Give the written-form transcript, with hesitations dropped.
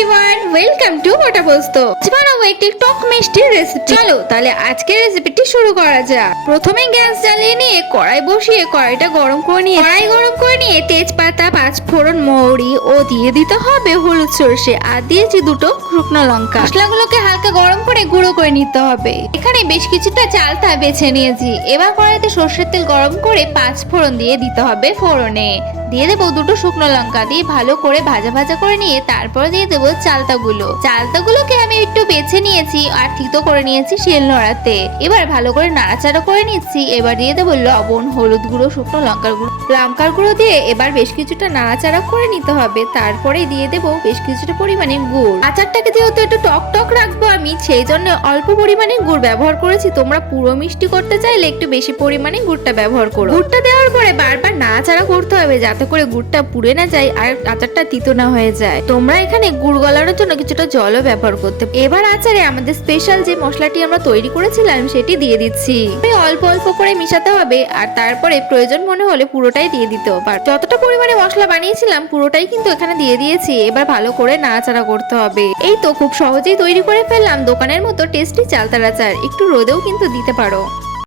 Everyone, welcome to মোটা পোস্ত। বানাবো একটি টক মিষ্টির রেসিপি। চলো তাহলে আজকের রেসিপিটি শুরু করা যাক। প্রথমে গ্যাস জ্বালিয়ে নিয়ে কড়াই বসিয়ে কড়াইটা গরম করে নিয়ে তেজপাতা, পাঁচফোড়ন, মৌরি ও দিয়ে দিতে হবে হলুদ, সরষে আর দিয়েছি দুটো শুকনো লঙ্কা। মশলাগুলোকে হালকা গরম করে গুঁড়ো করে নিতে হবে। এখানে বেশ কিছুটা চালতা বেছে নিয়েছি। এবার কড়াইতে সরষের তেল গরম করে পাঁচফোড়ন দিয়ে দিতে হবে। ফোড়নে দিয়ে দেবো দুটো শুকনো লঙ্কা, দিয়ে ভালো করে ভাজা ভাজা করে নিয়ে তারপর দিয়ে দেবো চালতাগুলোকে আমি একটু বেছে নিয়েছি আর থিতো করে নিয়েছি শিলনোড়াতে। এবার ভালো করে নাড়াচাড়া করে নিচ্ছি। এবার দিয়ে দেবো লবণ, হলুদ গুঁড়ো, শুকনো লঙ্কার গুঁড়ো দিয়ে এবার বেশ কিছুটা নাড়াচাড়া করে নিতে হবে। তারপরে দিয়ে দেবো বেশ কিছুটা পরিমাণে গুড়। আচারটাকে যেহেতু একটু টক টক রাখবো আমি, সেই জন্য অল্প পরিমাণে গুড় ব্যবহার করেছি। তোমরা পুরো মিষ্টি করতে চাইলে একটু বেশি পরিমাণে গুড়টা ব্যবহার করো। গুড়টা দেওয়ার পরে বারবার নাড়াচাড়া করতে হবে যাতে করে গুড়টা পুড়ে না যায় আর আচারটা তিতো না হয়ে যায়। তোমরা এখানে গুড় গলানোর জন্য কিছুটা জলও ব্যবহার করতে। এবার আচারে আমাদের স্পেশাল যে মশলাটি আমরা তৈরি করেছিলাম সেটি দিয়ে দিচ্ছি। অল্প অল্প করে মিশাতে হবে আর তারপরে প্রয়োজন মনে হলে পুরোটাই দিয়ে দিতে হবে। যতটা পরিমাণে মশলা বানিয়েছিলাম পুরোটাই কিন্তু এখানে দিয়ে দিয়েছি। এবার ভালো করে নাড়াচাড়া করতে হবে। এই তো খুব সহজেই তৈরি করে ফেললাম দোকানের মতো টেস্টি চালতার আচার। একটু রোদেও কিন্তু দিতে পারো।